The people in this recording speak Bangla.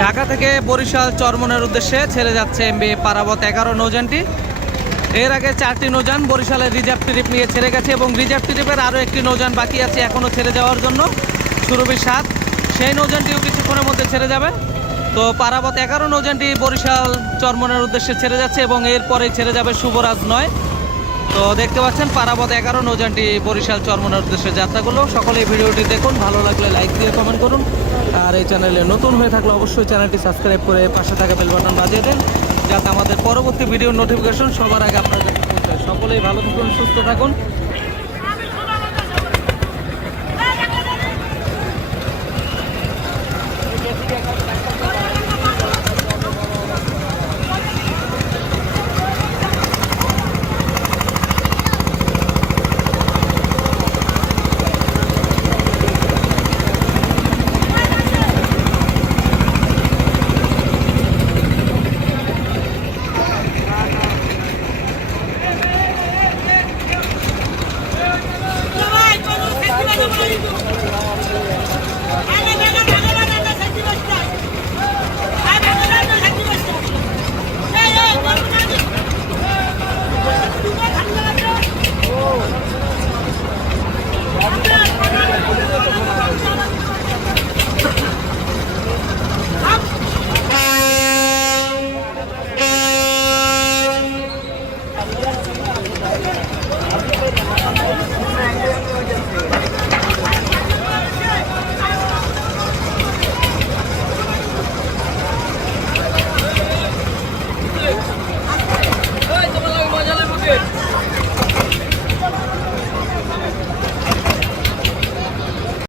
ঢাকা থেকে বরিশাল চরমনের উদ্দেশ্যে ছেড়ে যাচ্ছে এমবি পারাবত 11 নৌযানটি। এর আগে 4টি নৌযান বরিশালের রিজার্ভ ট্রিপ নিয়ে ছেড়ে গেছে এবং রিজার্ভ ট্রিপের আরও একটি নৌযান বাকি আছে এখনও ছেড়ে যাওয়ার জন্য, সুরভি 7। সেই নৌযানটিও কিছুক্ষণের মধ্যে ছেড়ে যাবে। তো পারাবত 11 নৌযানটি বরিশাল চরমনের উদ্দেশ্যে ছেড়ে যাচ্ছে এবং এরপরেই ছেড়ে যাবে শুভরাজ 9। তো দেখতে পাচ্ছেন পারাবত 11 নৌযানটি বরিশাল চরমনের উদ্দেশ্যে যাত্রাগুলো। সকলেই ভিডিওটি দেখুন, ভালো লাগলে লাইক দিয়ে কমেন্ট করুন, আর এই চ্যানেলে নতুন হয়ে থাকলে অবশ্যই চ্যানেলটি সাবস্ক্রাইব করে পাশে থাকা বেল বাটন বাজিয়ে দেন, যাতে আমাদের পরবর্তী ভিডিওর নোটিফিকেশন সবার আগে আপনার কাছে পৌঁছায়। সকলেই ভালো থাকুন, সুস্থ থাকুন।